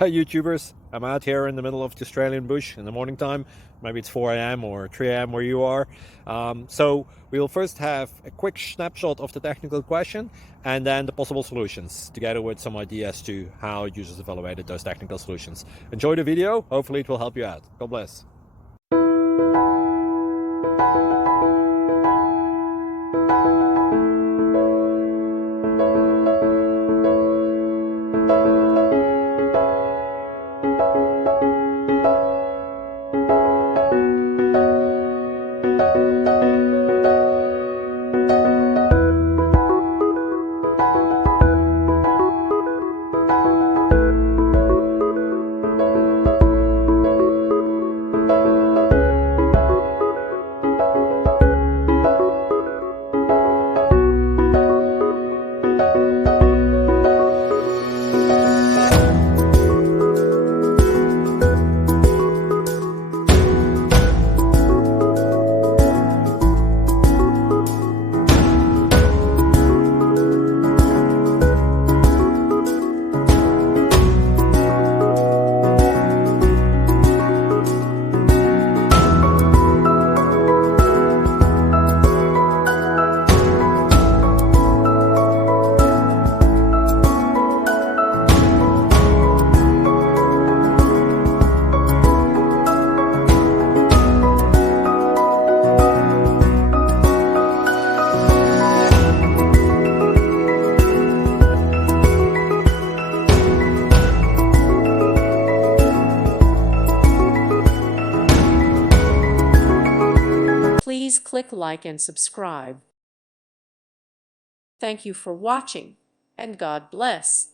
Hi YouTubers, I'm out here in the middle of the Australian bush in the morning time. Maybe it's 4 a.m. or 3 a.m. where you are. So we'll first have a quick snapshot of the technical question and then the possible solutions, together with some ideas to how users evaluated those technical solutions. Enjoy the video, hopefully it will help you out. God bless. Please click like and subscribe. Thank you for watching, and God bless.